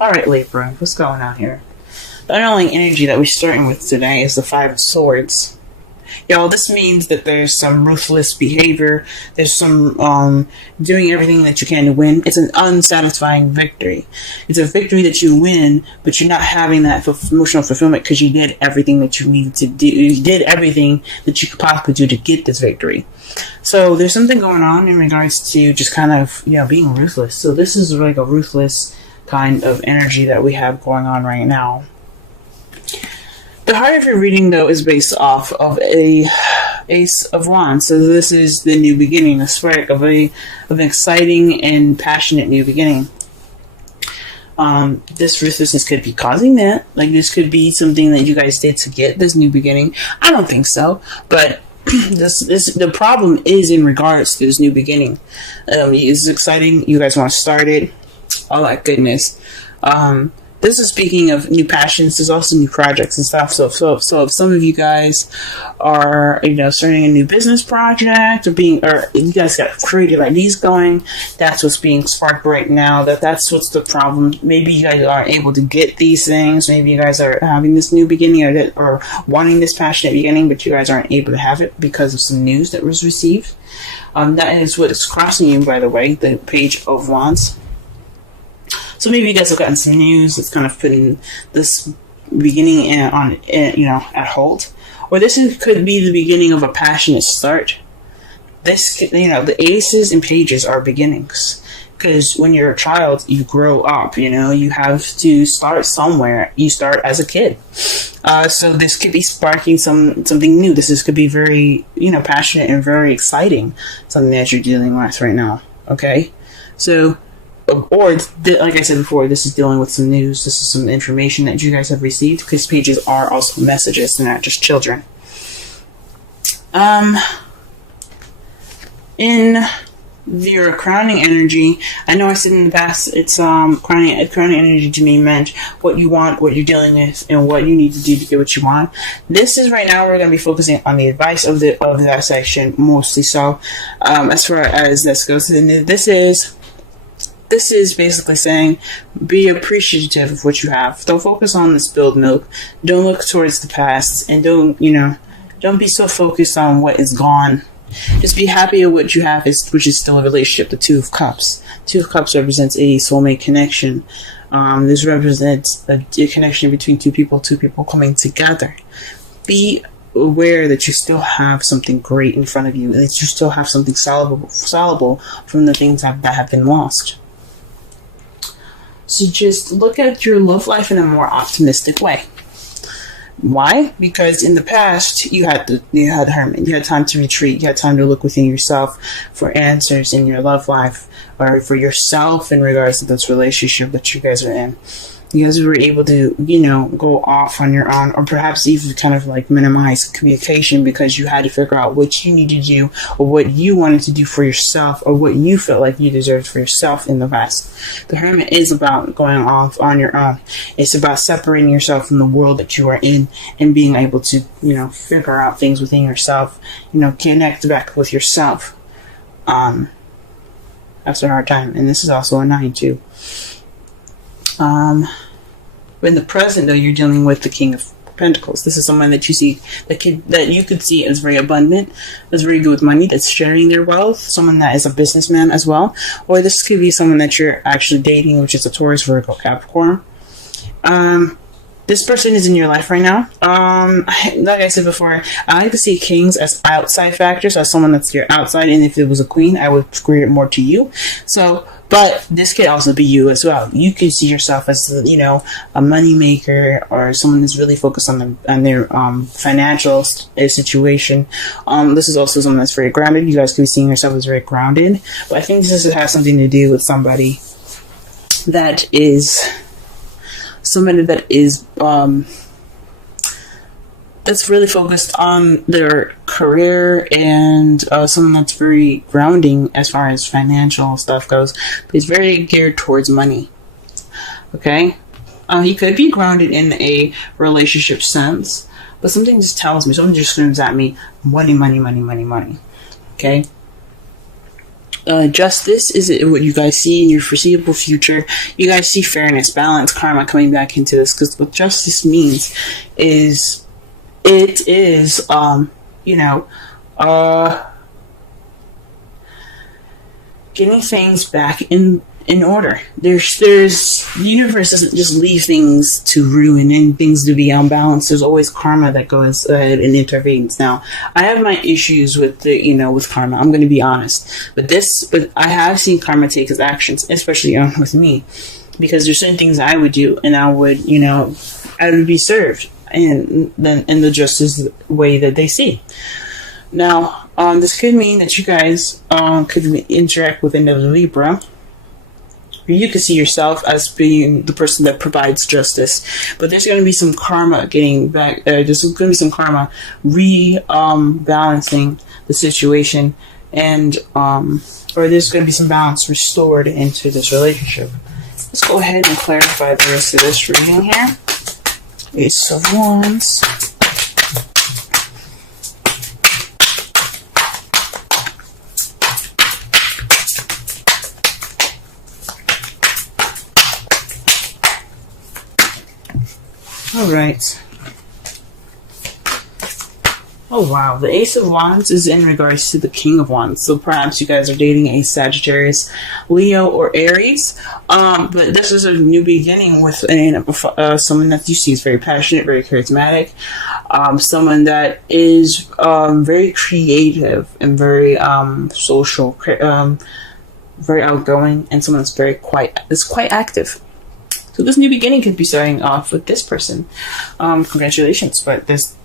Alright, Libra, what's going on here? The underlying energy that we're starting with today is the Five of Swords. Y'all, this means that there's some ruthless behavior. There's some doing everything that you can to win. It's an unsatisfying victory. It's a victory that you win, but you're not having that emotional fulfillment because you did everything that you needed to do. You did everything that you could possibly do to get this victory. So there's something going on in regards to just kind of, being ruthless. So this is like a ruthless kind of energy that we have going on right now. The heart of your reading, though, is based off of a Ace of Wands. So this is the new beginning, the spark of an exciting and passionate new beginning. This ruthlessness could be causing that. Like, this could be something that you guys did to get this new beginning. I don't think so, but the problem is in regards to this new beginning. It's exciting. You guys want to start it. All that goodness. This is speaking of new passions. There's also new projects and stuff. So if some of you guys are, starting a new business project or you guys got creative ideas going, that's what's being sparked right now. That's what's the problem. Maybe you guys aren't able to get these things. Maybe you guys are having this new beginning or wanting this passionate beginning, but you guys aren't able to have it because of some news that was received. That is what is crossing you, by the way, the Page of Wands. So maybe you guys have gotten some news that's kind of putting this beginning at hold. Or this could be the beginning of a passionate start. The aces and pages are beginnings. Because when you're a child, you grow up, you have to start somewhere. You start as a kid. So this could be sparking something new. This could be very, passionate and very exciting. Something that you're dealing with right now. Okay? So, or, like I said before, this is dealing with some news. This is some information that you guys have received, because pages are also messages. They're not just children. In your crowning energy, I know I said in the past, it's crowning energy to me meant what you want, what you're dealing with, and what you need to do to get what you want. This is right now we're going to be focusing on the advice of that section mostly. So, as far as this goes, this is basically saying, be appreciative of what you have. Don't focus on the spilled milk. Don't look towards the past, and don't be so focused on what is gone. Just be happy with what you have, which is still a relationship. The Two of Cups. Two of Cups represents a soulmate connection. This represents a connection between two people coming together. Be aware that you still have something great in front of you, and that you still have something soluble from the things that have been lost. So just look at your love life in a more optimistic way. Why? Because in the past, you had Hermit. You had time to retreat. You had time to look within yourself for answers in your love life, or for yourself in regards to this relationship that you guys are in. You guys were able to, go off on your own, or perhaps even kind of like minimize communication because you had to figure out what you needed to do, or what you wanted to do for yourself, or what you felt like you deserved for yourself in the past. The Hermit is about going off on your own. It's about separating yourself from the world that you are in and being able to, figure out things within yourself, connect back with yourself. After a hard time. And this is also a 9 too. In the present, though, you're dealing with the King of Pentacles. This is someone that you see, that you could see as very abundant, that's very good with money, that's sharing their wealth, someone that is a businessman as well. Or this could be someone that you're actually dating, which is a Taurus, Virgo, Capricorn. This person is in your life right now. Like I said before, I like to see kings as outside factors, as someone that's your outside, and if it was a queen, I would square it more to you. So, but this could also be you as well. You could see yourself as, a money maker, or someone that's really focused on their financial situation. This is also someone that's very grounded. You guys could be seeing yourself as very grounded. But I think this has something to do with somebody that is that's really focused on their career, and someone that's very grounding as far as financial stuff goes, but he's very geared towards money. Okay? He could be grounded in a relationship sense, but something just tells me, something just screams at me, money. Okay? justice is what you guys see in your foreseeable future. You guys see fairness, balance, karma coming back into this, because what justice means is it is getting things back in order. There's the universe doesn't just leave things to ruin and things to be unbalanced. There's always karma that goes ahead and intervenes. Now, I have my issues with with karma. I'm going to be honest, but I have seen karma take its actions, especially with me, because there's certain things I would do, and I would be served in the justice way that they see. Now, this could mean that you guys could interact with another Libra. You could see yourself as being the person that provides justice, but there's going to be some karma getting back. There's going to be some karma balancing the situation, and or there's going to be some balance restored into this relationship. Let's go ahead and clarify the rest of this reading here. Ace of Wands. Alright. Oh wow, the Ace of Wands is in regards to the King of Wands. So perhaps you guys are dating a Sagittarius, Leo, or Aries. But this is a new beginning with someone that you see is very passionate, very charismatic. Someone that is very creative and very social, very outgoing, and someone that's quite active. So this new beginning could be starting off with this person. Congratulations. But let's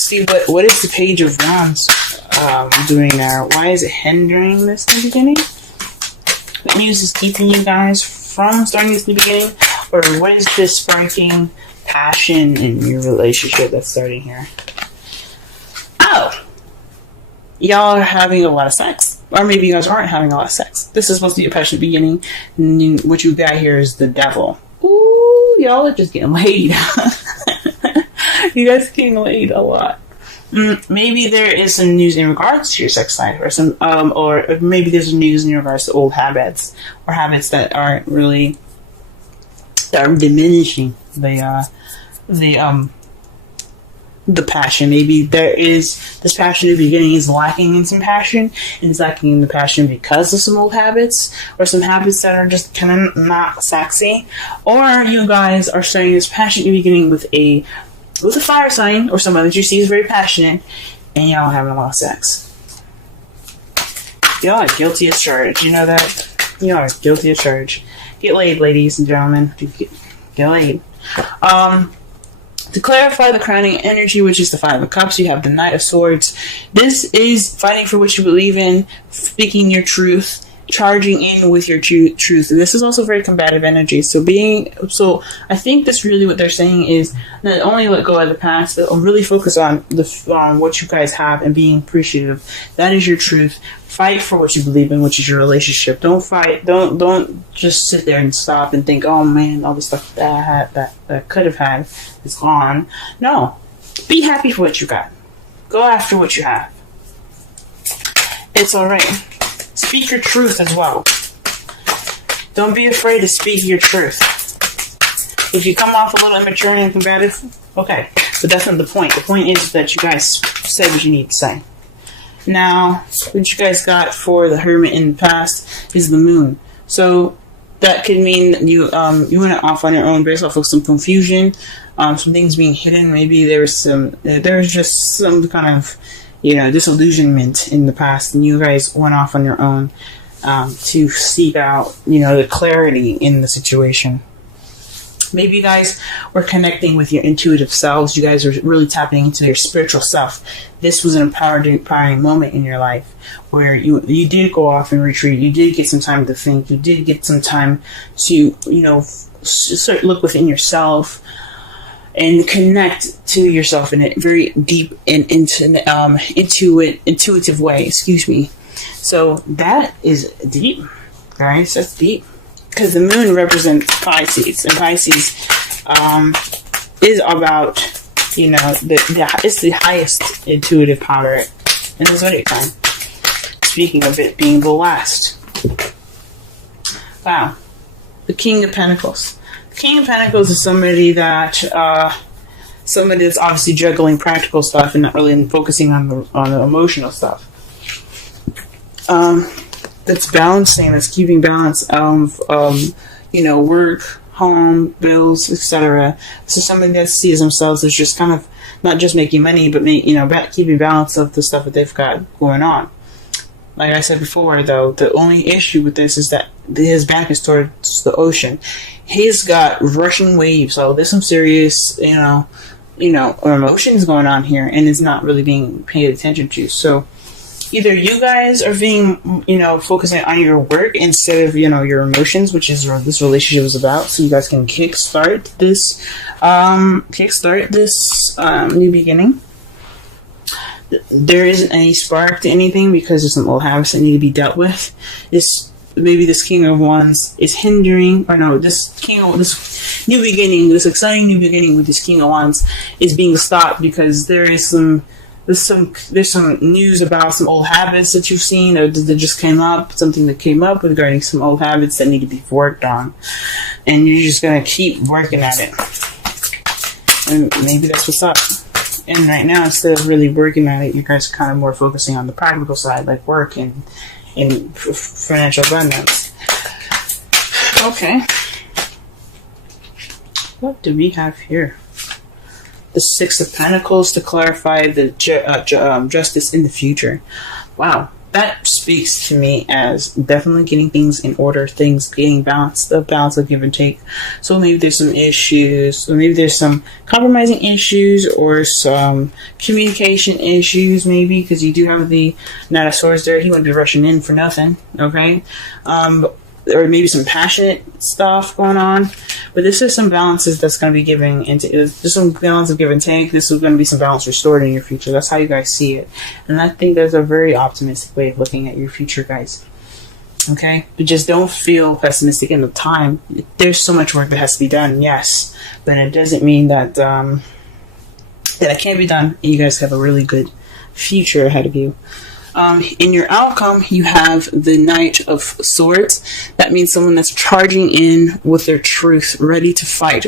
see what is the Page of Wands doing there. Why is it hindering this new beginning? What news is keeping you guys from starting this new beginning? Or what is this sparking passion in your relationship that's starting here? Oh! Y'all are having a lot of sex. Or maybe you guys aren't having a lot of sex. This is supposed to be a passionate beginning. And what you got here is the devil. Ooh, y'all are just getting laid. You guys are getting laid a lot. Maybe there is some news in regards to your sex life, or some, or maybe there's some news in regards to old habits, or habits that aren't really, that are diminishing the passion. Maybe there is this passion at the beginning is lacking in some passion, and it's lacking in the passion because of some old habits, or some habits that are just kind of not sexy. Or you guys are starting this passion at the beginning with a fire sign, or someone that you see is very passionate, and y'all having a lot of sex. Y'all are guilty as charged. You know that? Y'all are guilty as charged. Get laid, ladies and gentlemen. Get laid. To clarify the crowning energy, which is the Five of Cups, you have the Knight of Swords. This is fighting for what you believe in, speaking your truth, charging in with your truth. This is also very combative energy. So I think that's really what they're saying is not only let go of the past, but really focus on what you guys have and being appreciative. That is your truth. Fight for what you believe in, which is your relationship. Don't fight. Don't just sit there and stop and think, oh man, all the stuff that I had, that could have had, is gone. No. Be happy for what you got. Go after what you have. It's alright. Speak your truth as well. Don't be afraid to speak your truth. If you come off a little immature and combative, okay. But that's not the point. The point is that you guys said what you need to say. Now, what you guys got for the Hermit in the past is the Moon. So that could mean you went off on your own based off of some confusion, some things being hidden. Maybe there was just some kind of disillusionment in the past, and you guys went off on your own to seek out the clarity in the situation. Maybe you guys were connecting with your intuitive selves. You guys are really tapping into your spiritual self. This was an empowering moment in your life where you did go off and retreat. You did get some time to think. You did get some time to, sort of look within yourself and connect to yourself in a very deep and intuitive way. Excuse me. So that is deep, guys. That's deep. Because the Moon represents Pisces, and Pisces is about, it's the highest intuitive power in the zodiac sign. speaking of it being the last. Wow. The King of Pentacles. The King of Pentacles is somebody that's obviously juggling practical stuff and not really focusing on the emotional stuff. That's balancing, that's keeping balance of, work, home, bills, etc. So somebody that sees themselves as just kind of not just making money, but keeping balance of the stuff that they've got going on. Like I said before, though, the only issue with this is that his back is towards the ocean. He's got rushing waves, so there's some serious, emotions going on here, and it's not really being paid attention to. So either you guys are being, focusing on your work instead of, your emotions, which is what this relationship is about. So you guys can kickstart this new beginning. There isn't any spark to anything because there's some old habits that need to be dealt with. Maybe this King of Wands is hindering, this new beginning, this exciting new beginning with this King of Wands is being stopped because there's some news about some old habits that you've seen or that just came up, something that came up regarding some old habits that need to be worked on, and you're just gonna keep working at it, and maybe that's what's up. And right now, instead of really working at it, you guys are kind of more focusing on the practical side, like work and financial abundance. Okay. What do we have here? The Six of Pentacles to clarify the justice in the future. Wow. That speaks to me as definitely getting things in order, things getting balanced, the balance of give and take. So maybe there's some issues, or maybe there's some compromising issues, or some communication issues, maybe, because you do have the Knight of Swords there. He wouldn't be rushing in for nothing, okay? Or maybe some passionate stuff going on. But this is some balances that's going to be giving into. There's some balance of give and take. This is going to be some balance restored in your future. That's how you guys see it. And I think that's a very optimistic way of looking at your future, guys. Okay? But just don't feel pessimistic in the time. There's so much work that has to be done, yes. But it doesn't mean that that it can't be done. And you guys have a really good future ahead of you. In your outcome, you have the Knight of Swords. That means someone that's charging in with their truth, ready to fight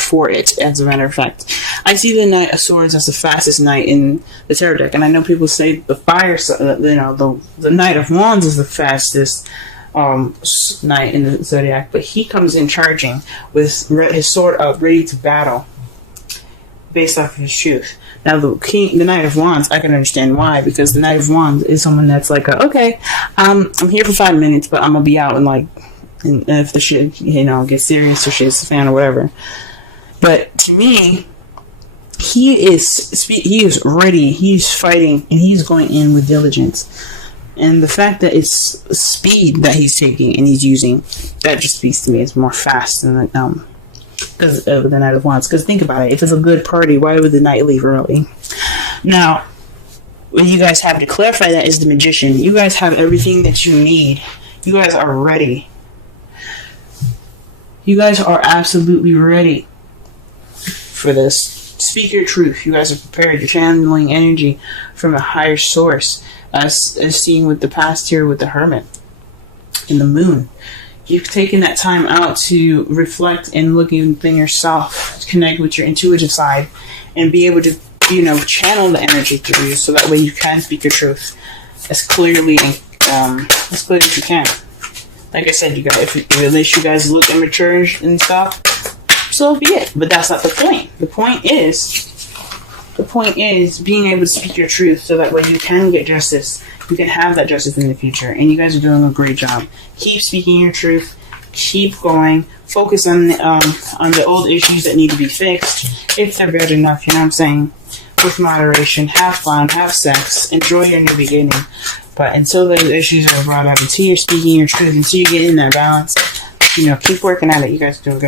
for it, as a matter of fact. I see the Knight of Swords as the fastest knight in the tarot deck, and I know people say the the Knight of Wands is the fastest knight in the zodiac, but he comes in charging with his sword up, ready to battle, based off of his truth. Now, the Knight of Wands, I can understand why, because the Knight of Wands is someone that's like, okay, I'm here for 5 minutes, but I'm gonna be out and if the shit, gets serious or shit's the fan or whatever. But to me, he is ready, he's fighting, and he's going in with diligence. And the fact that it's speed that he's taking and he's using, that just speaks to me as more fast than because of the Knight of Wands. Because think about it, if it's a good party, why would the knight leave early? Now, what you guys have to clarify that is the Magician. You guys have everything that you need. You guys are ready. You guys are absolutely ready for this. Speak your truth. You guys are prepared. You're channeling energy from a higher source, as seen with the past here with the Hermit and the Moon. You've taken that time out to reflect and look within yourself, connect with your intuitive side, and be able to, channel the energy through you, so that way you can speak your truth as clearly and as clearly as you can. Like I said, you guys, if at least you guys look immature and stuff, so be it. But that's not the point. The point is being able to speak your truth, so that way you can get justice. You can have that justice in the future, and you guys are doing a great job. Keep speaking your truth. Keep going. Focus on the old issues that need to be fixed, if they're bad enough. You know what I'm saying? With moderation, have fun, have sex, enjoy your new beginning. But until those issues are brought up, until you're speaking your truth, until you get in that balance, keep working at it. You guys are doing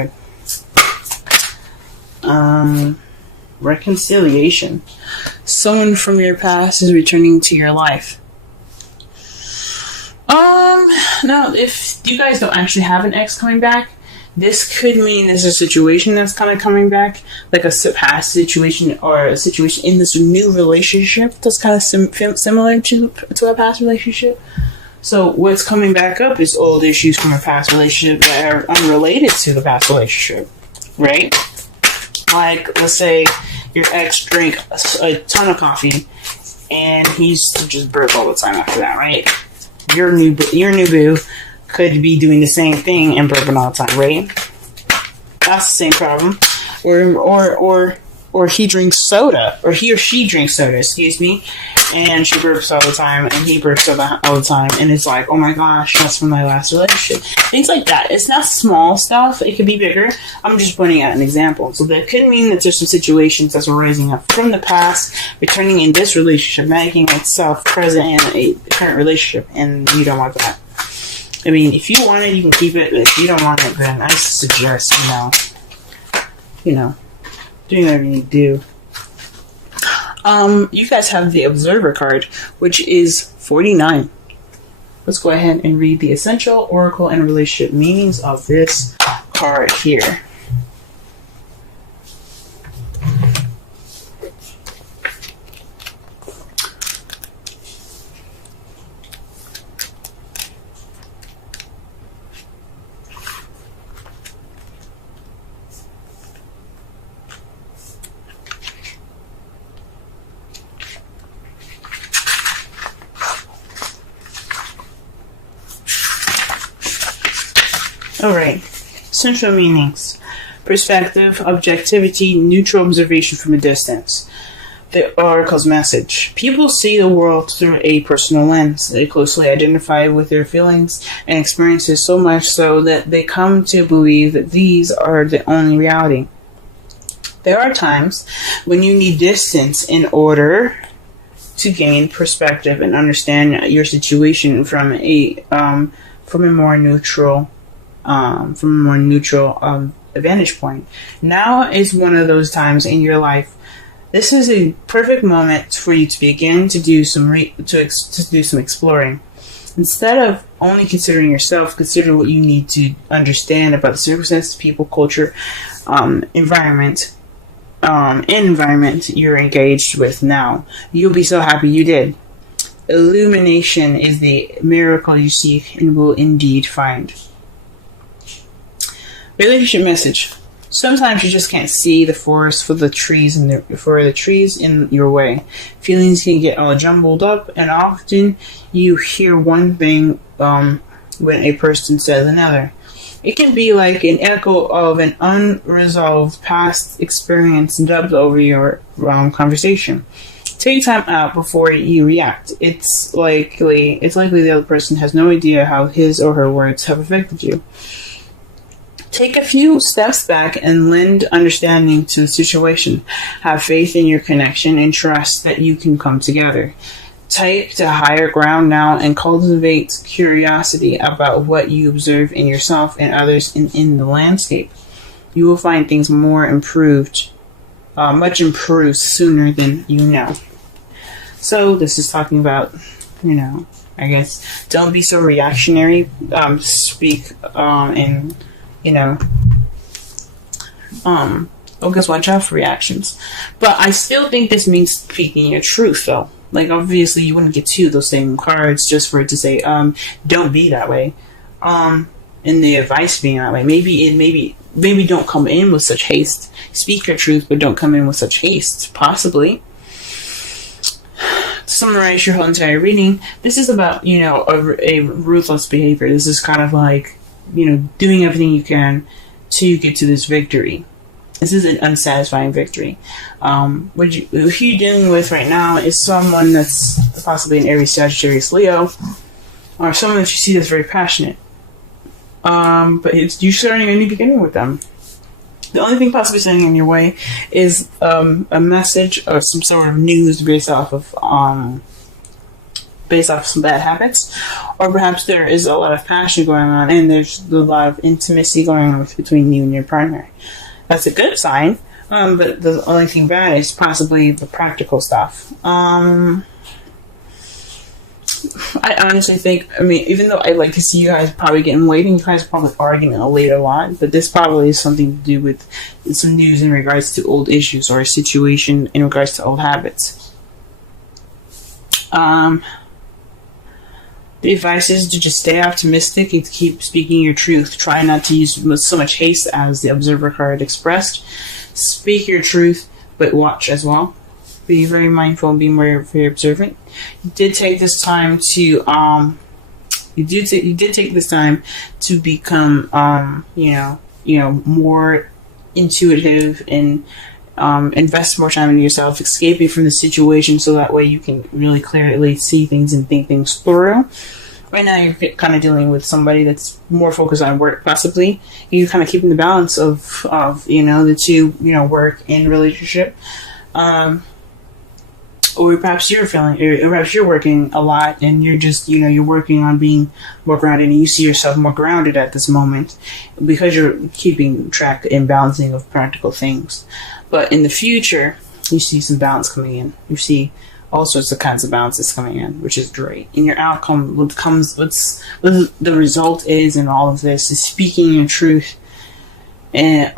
good. Reconciliation. Someone from your past is returning to your life. Now, if you guys don't actually have an ex coming back, This could mean there's a situation that's kind of coming back, like a past situation or a situation in this new relationship that's kind of similar to a past relationship. So what's coming back up is old issues from a past relationship that are unrelated to the past relationship, right? Like, let's say your ex drank a ton of coffee and he used to just burp all the time after that, right? Your new boo could be doing the same thing and burping all the time, right? That's the same problem. Or he drinks soda, or he or she drinks soda, excuse me, and she burps all the time, and he burps all the time, and it's like, oh my gosh, that's from my last relationship. Things like that. It's not small stuff. It could be bigger. I'm just pointing out an example. So that could mean that there's some situations that's arising up from the past, returning in this relationship, making itself present in a current relationship, and you don't want that. I mean, if you want it, you can keep it. If you don't want it, then I suggest, doing whatever you need to do. You guys have the Observer card, which is 49. Let's go ahead and read the essential, oracle, and relationship meanings of this card here. Alright, central meanings: perspective, objectivity, neutral observation from a distance. The oracle's message: people see the world through a personal lens. They closely identify with their feelings and experiences, so much so that they come to believe that these are the only reality. There are times when you need distance in order to gain perspective and understand your situation from a more neutral vantage point. Now is one of those times in your life. This is a perfect moment for you to begin to do some exploring. Instead of only considering yourself, consider what you need to understand about the circumstances, people, culture, environment you're engaged with now. You'll be so happy you did. Illumination is the miracle you seek and will indeed find. Relationship message: sometimes you just can't see the forest for the trees in your way. Feelings can get all jumbled up, and often you hear one thing when a person says another. It can be like an echo of an unresolved past experience dubbed over your conversation. Take time out before you react. It's likely the other person has no idea how his or her words have affected you. Take a few steps back and lend understanding to the situation. Have faith in your connection and trust that you can come together. Take to higher ground now and cultivate curiosity about what you observe in yourself and others in the landscape. You will find things much improved sooner than you know. So this is talking about, I guess, don't be so reactionary. Speak guess watch out for reactions. But I still think this means speaking your truth, though. Like, obviously, you wouldn't get two of those same cards just for it to say, don't be that way. And the advice being that way. Maybe don't come in with such haste. Speak your truth, but don't come in with such haste. Possibly. To summarize your whole entire reading, this is about, a ruthless behavior. This is kind of like, doing everything you can to get to this victory. This is an unsatisfying victory. What you're dealing with right now is someone that's possibly an Aries, Sagittarius, Leo, or someone that you see that's very passionate. But you're starting a new beginning with them. The only thing possibly standing in your way is a message or some sort of news based off of some bad habits, or perhaps there is a lot of passion going on and there's a lot of intimacy going on between you and your partner. That's a good sign, but the only thing bad is possibly the practical stuff. I honestly think, I mean, even though I like to see you guys probably getting late, and you guys probably are getting late a lot, but this probably is something to do with some news in regards to old issues or a situation in regards to old habits. The advice is to just stay optimistic and to keep speaking your truth. Try not to use so much haste as the observer card expressed. Speak your truth, but watch as well. Be very mindful and be very observant. You did take this time to you did take this time to become more intuitive and invest more time in yourself, escaping from the situation, so that way you can really clearly see things and think things through. Right now, you're kind of dealing with somebody that's more focused on work, possibly. You're kind of keeping the balance of the two, work and relationship. Or perhaps perhaps you're working a lot and you're just, you're working on being more grounded, and you see yourself more grounded at this moment because you're keeping track and balancing of practical things. But in the future, you see some balance coming in. You see all sorts of kinds of balances coming in, which is great. And your outcome, what the result is in all of this is speaking your truth, and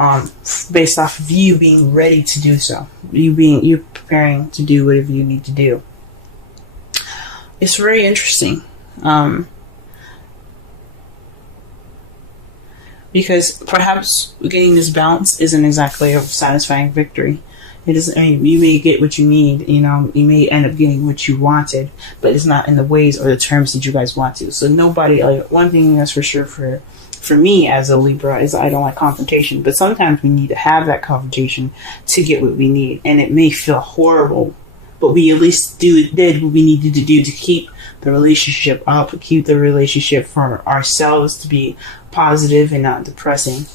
based off of you being ready to do so, you preparing to do whatever you need to do. It's very interesting, because perhaps getting this balance isn't exactly a satisfying victory. It isn't. I mean, you may get what you need. You may end up getting what you wanted, but it's not in the ways or the terms that you guys want to. So nobody. One thing that's for sure for me as a Libra is I don't like confrontation, but sometimes we need to have that confrontation to get what we need, and it may feel horrible, but we at least did what we needed to do to keep the relationship up, keep the relationship for ourselves to be positive and not depressing.